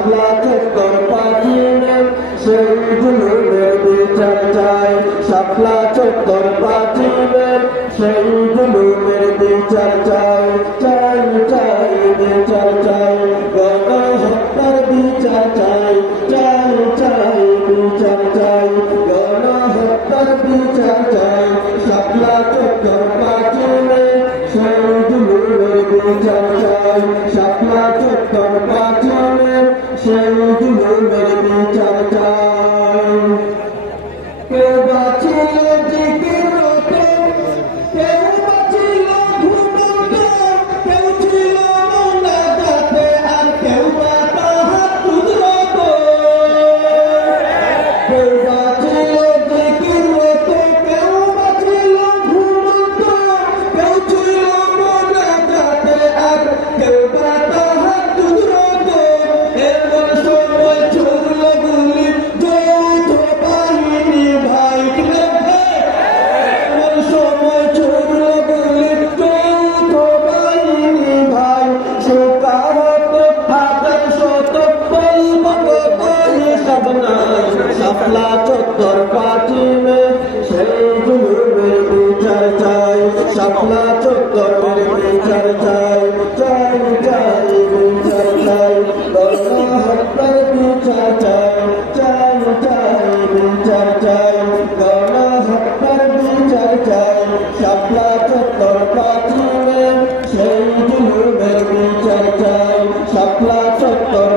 শাপলা চত্বর প্রাচীনে সেই জুলুমের বিচার চাই। শাপলা চত্বর প্রাচীনে সেই জুলুমের বিচার চাই। চাই চাই বিচার চাই। গণহত্যার বিচার চাই। চাই চাই বিচার চাই। গণহত্যার বিচার চাই। শাপলা চত্বর প্রাচীনে সেই জুলুমের বিচার চাই। শাপলা চত্বর ちな。শাপলা চত্বরের বিচার চাই চাই চাই বিচার চাই গণনা হত্যার বিচার চাই চাই চাই বিচার চাই গণনা হত্যার বিচার চাই শাপলা চত্বর পাচিমে সেই জুলুমের বিচার চাই শাপলা চত্বর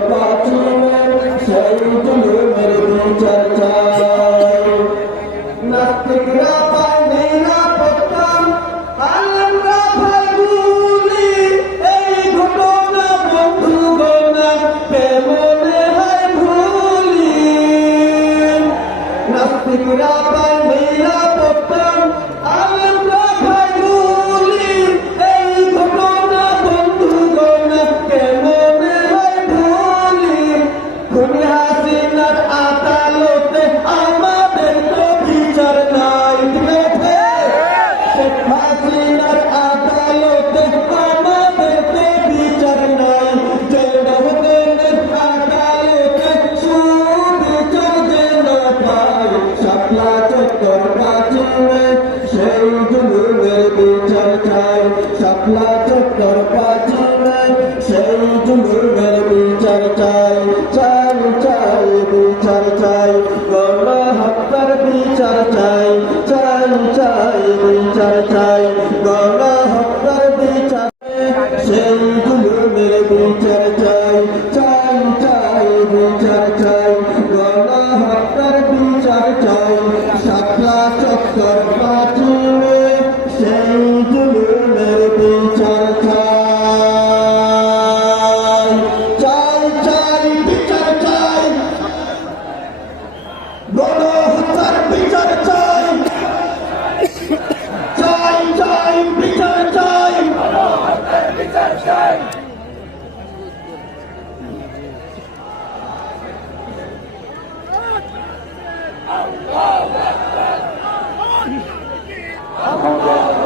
সেই জুলুমের বিচার চাই শাপলা চত্বর প্রাচীনে সেই জুলুমের বিচার চাই চাই চাই বিচার চাই গণ হত্যার বিচার চাই চাই চাই বিচার চাই।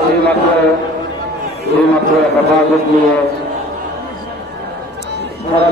এইমাত্র এইমাত্র হেফাজত নিয়ে সারা